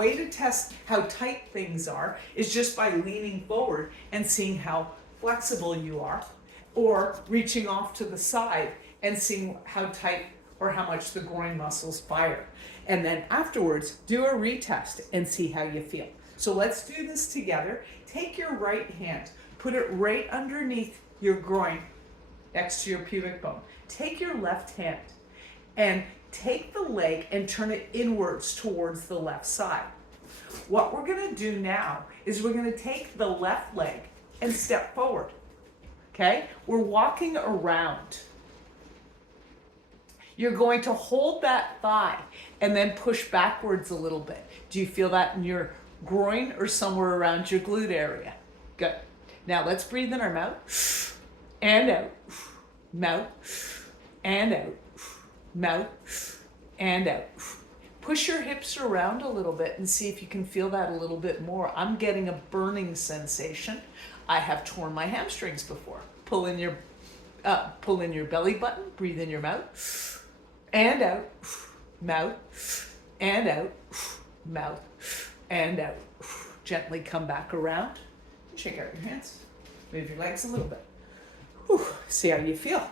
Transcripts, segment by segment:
Way to test how tight things are is just by leaning forward and seeing how flexible you are, or reaching off to the side and seeing how tight or how much the groin muscles fire. And then afterwards, do a retest and see how you feel. So let's do this together. Take your right hand, put it right underneath your groin, next to your pubic bone. Take your left hand and take the leg and turn it inwards towards the left side. What we're going to do now is we're going to take the left leg and step forward. Okay? We're walking around. You're going to hold that thigh and then push backwards a little bit. Do you feel that in your groin or somewhere around your glute area? Good. Now let's breathe in our mouth and out, mouth and out, mouth and out. Push your hips around a little bit and see if you can feel that a little bit more. I'm getting a burning sensation. I have torn my hamstrings before. Pull in your belly button, breathe in your mouth and out, mouth and out, mouth and out. Gently come back around. Shake out your hands. Move your legs a little bit. Whew. See how you feel.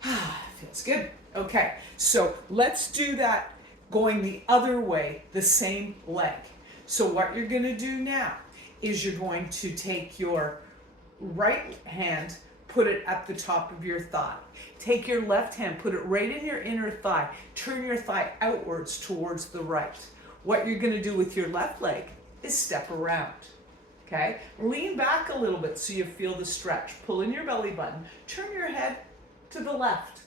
Feels good. Okay, so let's do that going the other way, the same leg. So what you're going to do now is you're going to take your right hand, put it at the top of your thigh. Take your left hand, put it right in your inner thigh. Turn your thigh outwards towards the right. What you're going to do with your left leg is step around. Okay? Lean back a little bit so you feel the stretch. Pull in your belly button. Turn your head to the left.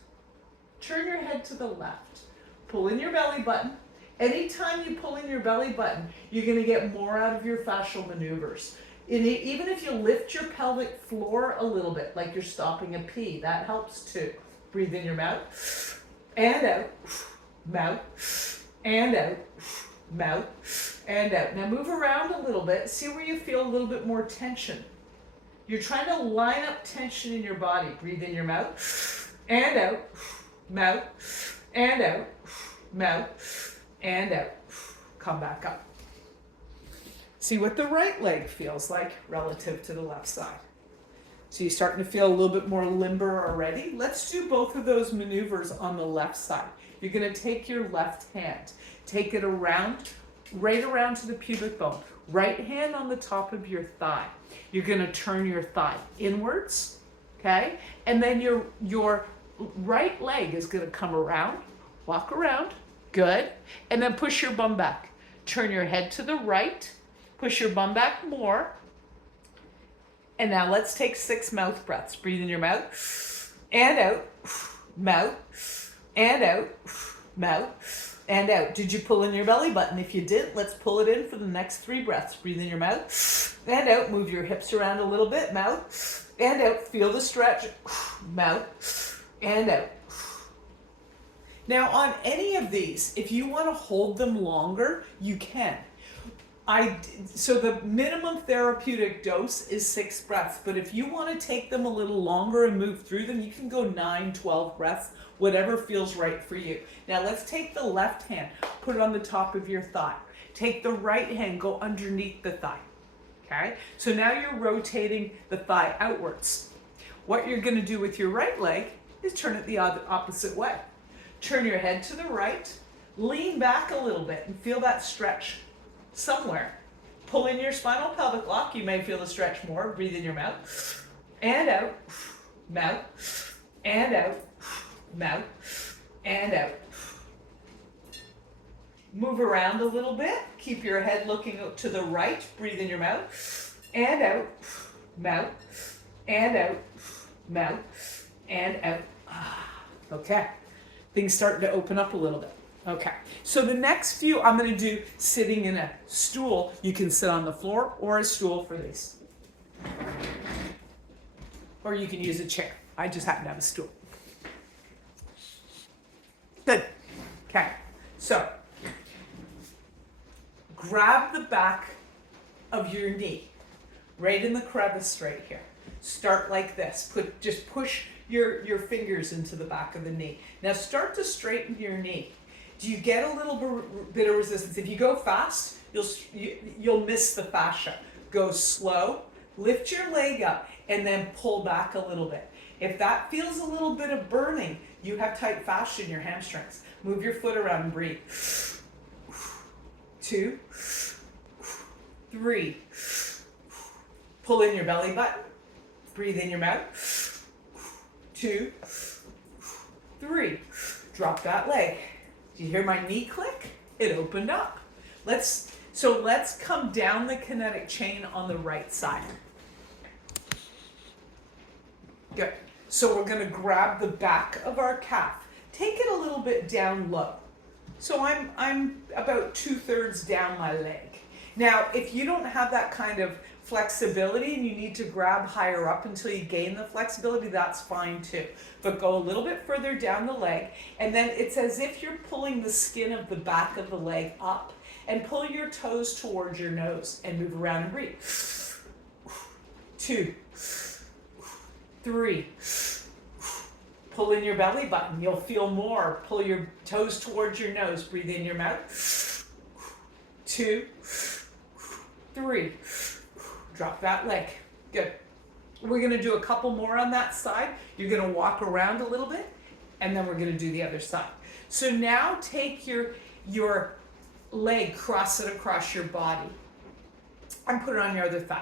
Turn your head to the left. Pull in your belly button. Anytime you pull in your belly button, you're going to get more out of your fascial maneuvers. Even if you lift your pelvic floor a little bit, like you're stopping a pee, that helps too. Breathe in your mouth and out, mouth and out, mouth and out. Now move around a little bit. See where you feel a little bit more tension. You're trying to line up tension in your body. Breathe in your mouth and out, mouth and out, mouth and out. Come back up. See what the right leg feels like relative to the left side. So you're starting to feel a little bit more limber already. Let's do both of those maneuvers on the left side. You're going to take your left hand, take it around, right around to the pubic bone. Right hand on the top of your thigh. You're going to turn your thigh inwards, okay? And then your right leg is going to come around, walk around, good. And then push your bum back. Turn your head to the right, push your bum back more. And now let's take 6 mouth breaths. Breathe in your mouth and out, mouth and out, mouth and out. Did you pull in your belly button? If you didn't, let's pull it in for the next 3 breaths. Breathe in your mouth and out. Move your hips around a little bit. Mouth and out. Feel the stretch. Mouth and out. Now on any of these, if you want to hold them longer, you can. So the minimum therapeutic dose is 6 breaths, but if you want to take them a little longer and move through them, you can go 9, 12 breaths, whatever feels right for you. Now let's take the left hand, put it on the top of your thigh. Take the right hand, go underneath the thigh. Okay? So now you're rotating the thigh outwards. What you're going to do with your right leg is turn it the opposite way. Turn your head to the right, lean back a little bit and feel that stretch somewhere. Pull in your spinal pelvic lock. You may feel the stretch more. Breathe in your mouth and out, mouth and out, mouth and out. Move around a little bit. Keep your head looking to the right. Breathe in your mouth and out, mouth and out, mouth and out. Okay. Things starting to open up a little bit. Okay, so the next few I'm going to do sitting in a stool. You can sit on the floor or a stool for these. Or you can use a chair. I just happen to have a stool. Good. Okay, so grab the back of your knee, right in the crevice right here. Start like this. Just push your fingers into the back of the knee. Now start to straighten your knee. Do you get a little bit of resistance? If you go fast, you'll miss the fascia. Go slow, lift your leg up, and then pull back a little bit. If that feels a little bit of burning, you have tight fascia in your hamstrings. Move your foot around and breathe. 2, 3. Pull in your belly button. Breathe in your mouth. 2, 3. Drop that leg. Do you hear my knee click? It opened up. Let's come down the kinetic chain on the right side. Good. So we're going to grab the back of our calf. Take it a little bit down low. So I'm about 2/3 down my leg. Now, if you don't have that kind of flexibility and you need to grab higher up until you gain the flexibility, that's fine too. But go a little bit further down the leg, and then it's as if you're pulling the skin of the back of the leg up, and pull your toes towards your nose and move around and breathe. 2, 3. Pull in your belly button. You'll feel more. Pull your toes towards your nose. Breathe in your mouth. 2, 3. Drop that leg. Good. We're going to do a couple more on that side. You're going to walk around a little bit, and then we're going to do the other side. So now take your leg, cross it across your body, and put it on your other thigh.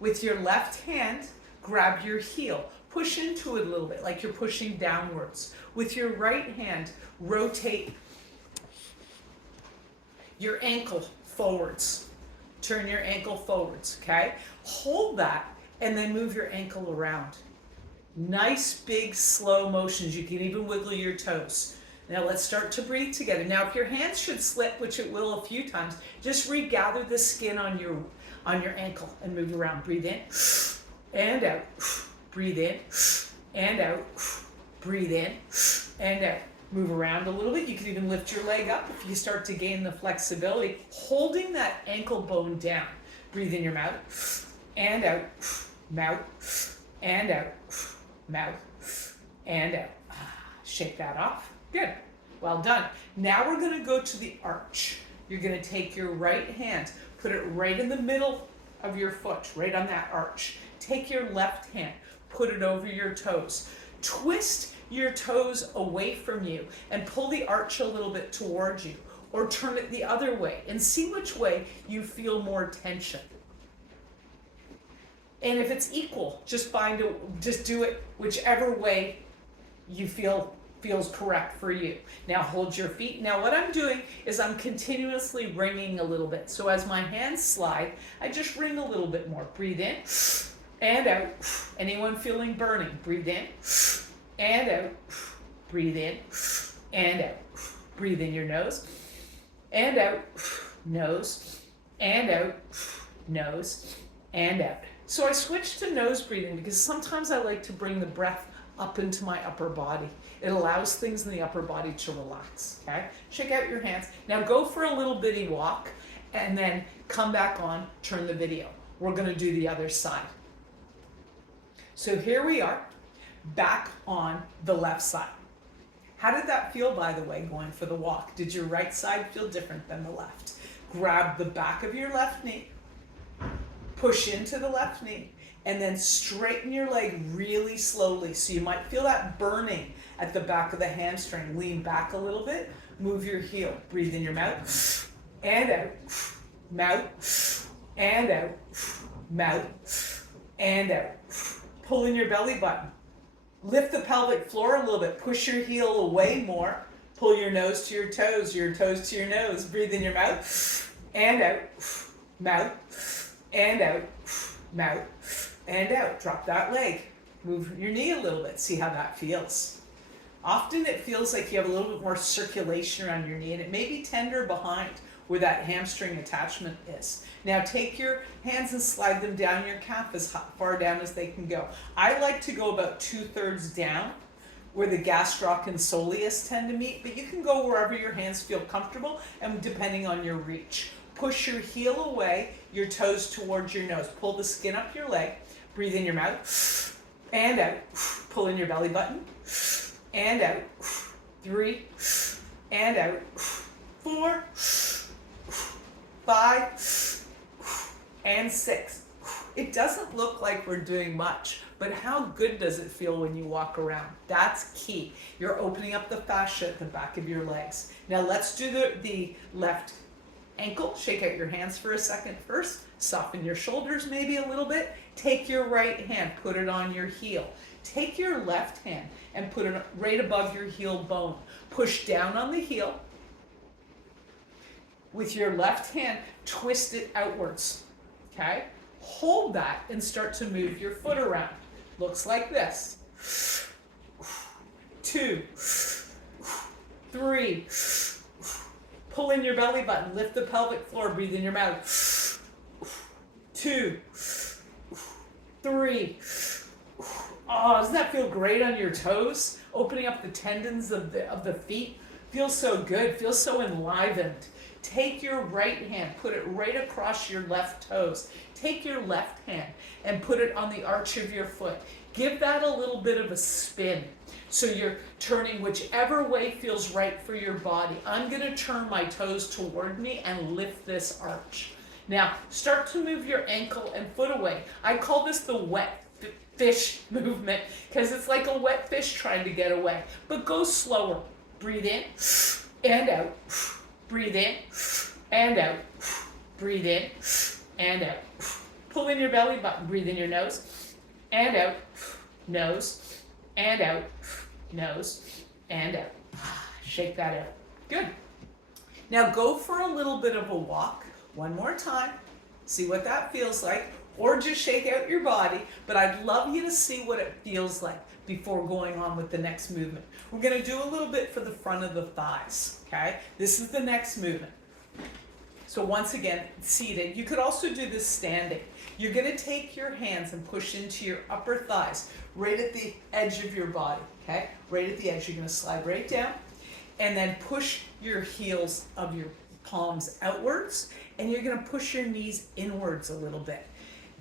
With your left hand, grab your heel. Push into it a little bit, like you're pushing downwards. With your right hand, rotate your ankle forwards. Turn your ankle forwards, okay? Hold that, and then move your ankle around. Nice, big, slow motions. You can even wiggle your toes. Now let's start to breathe together. Now if your hands should slip, which it will a few times, just regather the skin on your ankle and move around. Breathe in and out. Breathe in and out. Breathe in and out. Move around a little bit. You can even lift your leg up if you start to gain the flexibility, holding that ankle bone down. Breathe in your mouth and out. Mouth and out. Mouth and out. Shake that off. Good. Well done. Now we're going to go to the arch. You're going to take your right hand, put it right in the middle of your foot, right on that arch. Take your left hand, put it over your toes. Twist your toes away from you and pull the arch a little bit towards you, or turn it the other way and see which way you feel more tension. And if it's equal, just do it whichever way you feels correct for you. Now hold your feet. Now what I'm doing is I'm continuously ringing a little bit. So as my hands slide, I just ring a little bit more. Breathe in and out. Anyone feeling burning? Breathe in and out. Breathe in and out. Breathe in your nose and out. Nose and out. Nose and out. So I switched to nose breathing because sometimes I like to bring the breath up into my upper body. It allows things in the upper body to relax, okay? Shake out your hands. Now go for a little bitty walk and then come back on, turn the video. We're gonna do the other side. So here we are, back on the left side. How did that feel, by the way, going for the walk? Did your right side feel different than the left? Grab the back of your left knee, push into the left knee, and then straighten your leg really slowly. So you might feel that burning at the back of the hamstring. Lean back a little bit, move your heel. Breathe in your mouth and out, mouth and out, mouth and out. Pull in your belly button. Lift the pelvic floor a little bit. Push your heel away more. Pull your nose to your toes to your nose. Breathe in your mouth and out, mouth and out, mouth and out. Drop that leg. Move your knee a little bit. See how that feels. Often it feels like you have a little bit more circulation around your knee, and it may be tender behind where that hamstring attachment is. Now take your hands and slide them down your calf as far down as they can go. I like to go about 2/3 down where the gastroc and soleus tend to meet, but you can go wherever your hands feel comfortable and depending on your reach. Push your heel away, your toes towards your nose. Pull the skin up your leg. Breathe in your mouth and out. Pull in your belly button and out. 3 and out. 4, 5, and 6. It doesn't look like we're doing much, but how good does it feel when you walk around? That's key. You're opening up the fascia at the back of your legs. Now let's do the left ankle. Shake out your hands for a second first. Soften your shoulders maybe a little bit. Take your right hand, put it on your heel. Take your left hand and put it right above your heel bone. Push down on the heel. With your left hand, twist it outwards, okay? Hold that and start to move your foot around. Looks like this. 2, 3. Pull in your belly button, lift the pelvic floor, breathe in your mouth. 2, 3. Oh, doesn't that feel great on your toes? Opening up the tendons of the feet. Feels so good, feels so enlivened. Take your right hand, put it right across your left toes. Take your left hand and put it on the arch of your foot. Give that a little bit of a spin. So you're turning whichever way feels right for your body. I'm going to turn my toes toward me and lift this arch. Now, start to move your ankle and foot away. I call this the wet fish movement because it's like a wet fish trying to get away. But go slower. Breathe in and out. Breathe in and out. Breathe in and out. Pull in your belly button. Breathe in your nose and out. Nose and out. Nose and out. Shake that out. Good. Now go for a little bit of a walk. One more time. See what that feels like. Or just shake out your body. But I'd love you to see what it feels like before going on with the next movement. We're going to do a little bit for the front of the thighs. Okay? This is the next movement. So once again, seated. You could also do this standing. You're going to take your hands and push into your upper thighs, right at the edge of your body. Okay? Right at the edge. You're going to slide right down. And then push your heels of your palms outwards. And you're going to push your knees inwards a little bit.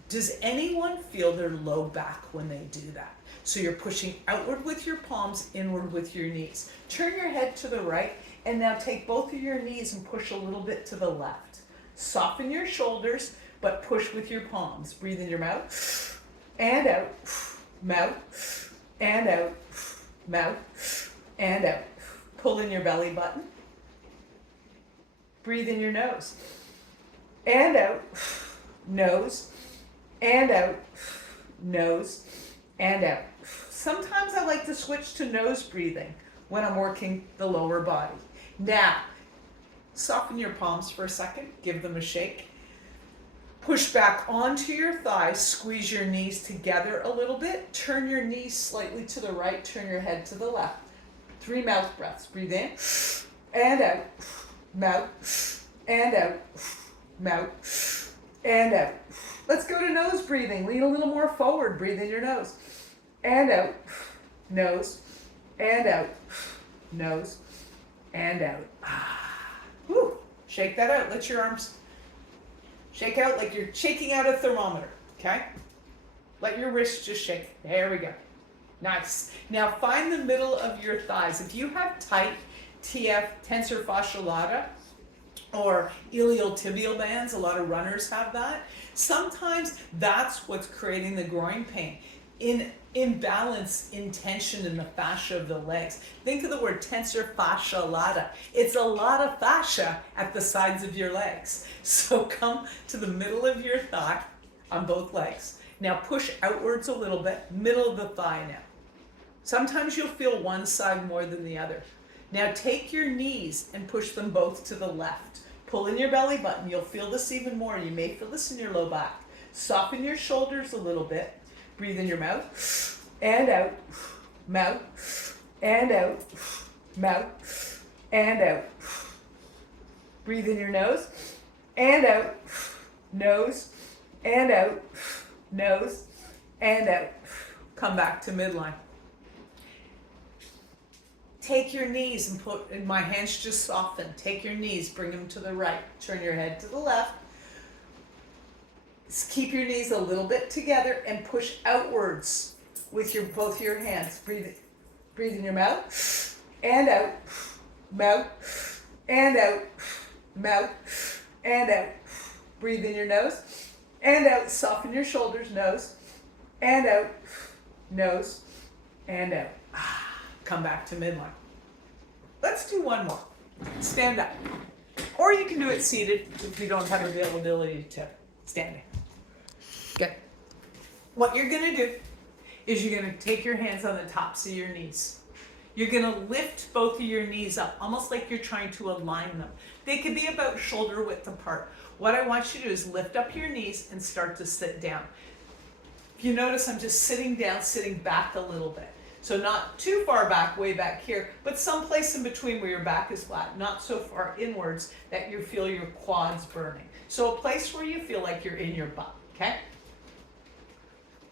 Does anyone feel their low back when they do that? So you're pushing outward with your palms, inward with your knees. Turn your head to the right, and now take both of your knees and push a little bit to the left. Soften your shoulders, but push with your palms. Breathe in your mouth, and out, mouth, and out, mouth, and out. Pull in your belly button. Breathe in your nose, and out, nose, and out, nose, and out. Sometimes I like to switch to nose breathing when I'm working the lower body. Now, soften your palms for a second. Give them a shake. Push back onto your thighs. Squeeze your knees together a little bit. Turn your knees slightly to the right. Turn your head to the left. 3 mouth breaths. Breathe in and out. Mouth and out. Mouth and out. Let's go to nose breathing. Lean a little more forward. Breathe in your nose. And out. Nose. And out. Nose. And out. Whew. Shake that out. Let your arms shake out like you're shaking out a thermometer. Okay? Let your wrists just shake. There we go. Nice. Now find the middle of your thighs. If you have tight TF, tensor fascial lata, or iliotibial bands, a lot of runners have that. Sometimes that's what's creating the groin pain. Imbalance in tension in the fascia of the legs. Think of the word tensor fascia lata. It's a lot of fascia at the sides of your legs. So come to the middle of your thigh on both legs. Now push outwards a little bit, middle of the thigh now. Sometimes you'll feel one side more than the other. Now take your knees and push them both to the left. Pull in your belly button. You'll feel this even more. You may feel this in your low back. Soften your shoulders a little bit. Breathe in your mouth and out. Mouth and out. Mouth and out. Breathe in your nose and out. Nose and out. Nose and out. Come back to midline. Take your knees and put, and my hands just soften. Take your knees, bring them to the right. Turn your head to the left. Keep your knees a little bit together and push outwards with both your hands. Breathe in your mouth and out. mouth, and out, mouth, and out. Breathe in your nose, and out. Soften your shoulders, nose, and out, nose, and out. Come back to midline. Let's do one more. Stand up. Or you can do it seated if you don't have availability to standing. Good. What you're going to do is you're going to take your hands on the tops of your knees. You're going to lift both of your knees up, almost like you're trying to align them. They could be about shoulder width apart. What I want you to do is lift up your knees and start to sit down. If you notice, I'm just sitting down, sitting back a little bit. So not too far back, way back here, but someplace in between where your back is flat, not so far inwards that you feel your quads burning. So a place where you feel like you're in your butt, okay?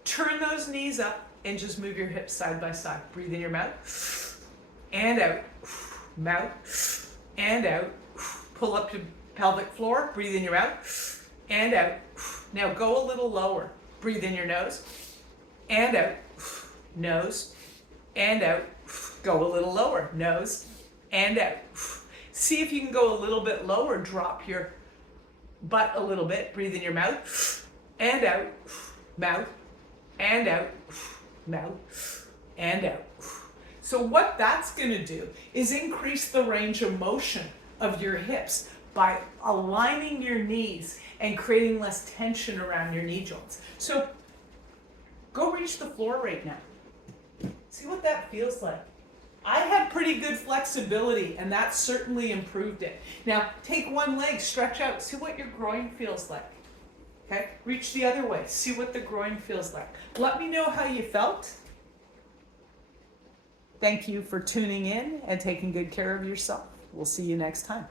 Turn those knees up and just move your hips side by side. Breathe in your mouth and out, mouth and out. Pull up to pelvic floor, breathe in your mouth and out. Now go a little lower. Breathe in your nose and out, nose and out. Go a little lower, nose and out. See if you can go a little bit lower. Drop your butt a little bit. Breathe in your mouth and out, mouth and out, mouth and out. So what that's going to do is increase the range of motion of your hips by aligning your knees and creating less tension around your knee joints. So go reach the floor right now. See what that feels like. I had pretty good flexibility and that certainly improved it. Now take one leg, stretch out, see what your groin feels like. Okay, reach the other way, see what the groin feels like. Let me know how you felt. Thank you for tuning in and taking good care of yourself. We'll see you next time.